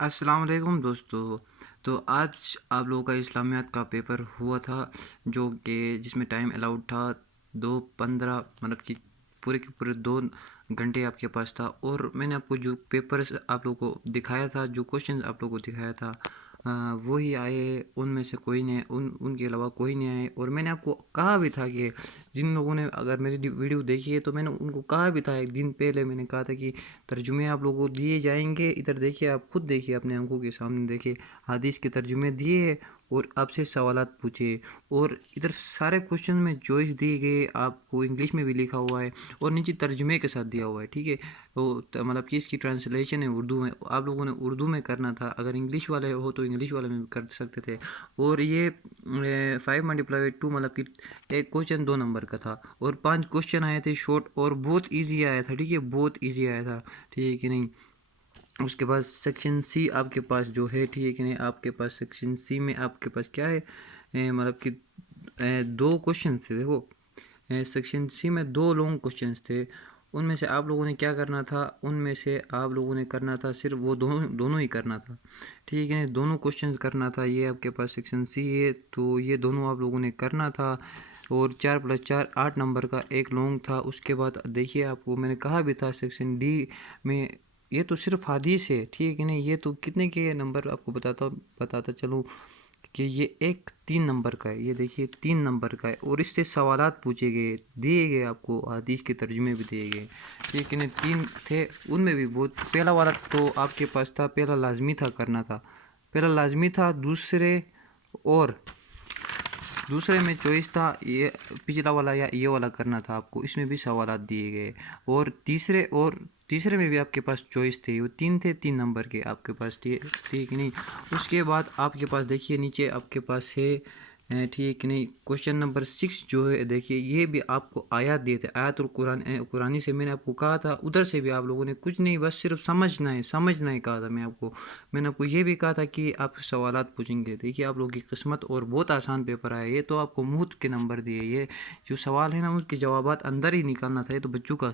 अस्सलाम वालेकुम दोस्तों। तो आज आप लोगों का इस्लामियात का पेपर हुआ था, जो कि जिसमें टाइम अलाउड था 2:15, मतलब कि पूरे के पूरे 2 घंटे आपके पास था। और मैंने आपको जो पेपर्स आप लोगों को दिखाया था, जो क्वेश्चन आप लोगों को दिखाया था, वो ही आए। उनमें से कोई नहीं, उनके अलावा कोई नहीं आए। और मैंने आपको कहा भी था कि जिन लोगों ने अगर मेरी वीडियो देखी है, तो मैंने उनको कहा भी था, एक दिन पहले मैंने कहा था कि तर्जुमे आप लोगों को दिए जाएंगे। इधर देखिए, आप खुद देखिए, अपने आंखों के सामने देखिए, हदीस के तर्जुमे दिए हैं और आपसे सवालात पूछे। और इधर सारे क्वेश्चन में चॉइस दी गई, आपको इंग्लिश में भी लिखा हुआ है और नीचे तर्जुमे के साथ दिया हुआ है। ठीक है, तो मतलब कि इसकी ट्रांसलेशन है उर्दू में। आप लोगों ने उर्दू में करना था, अगर इंग्लिश वाले हो तो इंग्लिश वाले में भी कर सकते थे। और ये 5 × 2 मतलब कि एक क्वेश्चन 2 नंबर का था और 5 क्वेश्चन आए थे शॉर्ट, और बहुत ईजी आया था। ठीक है, बहुत ईजी आया था। ठीक है कि नहीं। उसके बाद सेक्शन सी आपके पास जो है, ठीक है कि नहीं, आपके पास सेक्शन सी में आपके पास क्या है, मतलब कि 2 क्वेश्चन थे। देखो, सेक्शन सी में 2 लॉन्ग क्वेश्चंस थे। उनमें से आप लोगों ने क्या करना था, उनमें से आप लोगों ने करना था सिर्फ वो दोनों दोनों ही करना था। ठीक है, दोनों क्वेश्चंस करना था। ये आपके पास सेक्शन सी है, तो ये दोनों आप लोगों ने करना था। और 4 + 4 8 नंबर का एक लॉन्ग था। उसके बाद देखिए, आपको मैंने कहा भी था सेक्शन डी में, ये तो सिर्फ हदीस है। ठीक है कि नहीं। ये तो कितने के नंबर आपको बताता चलूँ कि ये एक 3 नंबर का है। ये देखिए, 3 नंबर का है और इससे सवालात पूछे गए, दिए गए, आपको हदीस के तर्जुमे भी दिए गए। लेकिन 3 थे, उनमें भी बहुत, पहला वाला तो आपके पास था, पहला लाजमी था करना था, पहला लाजमी था। दूसरे में चॉइस था, ये पिछला वाला या ये वाला करना था आपको, इसमें भी सवालात दिए गए। और तीसरे में भी आपके पास चॉइस थे, वो 3 थे, 3 नंबर के आपके पास। ठीक है कि नहीं। उसके बाद आपके पास देखिए, नीचे आपके पास है, ठीक है कि नहीं, क्वेश्चन नंबर 6 जो है, देखिए ये भी आपको आयत दिए थे, आयत और कुरानी से मैंने आपको कहा था। उधर से भी आप लोगों ने कुछ नहीं, बस सिर्फ समझना है कहा था। मैंने आपको ये भी कहा था कि आप सवालात पूछेंगे। देखिए, आप लोगों की किस्मत, और बहुत आसान पेपर आया। ये तो आपको मुफ्त के नंबर दिए। ये जो सवाल है ना, उसके जवाबात अंदर ही निकालना था। ये तो बच्चों का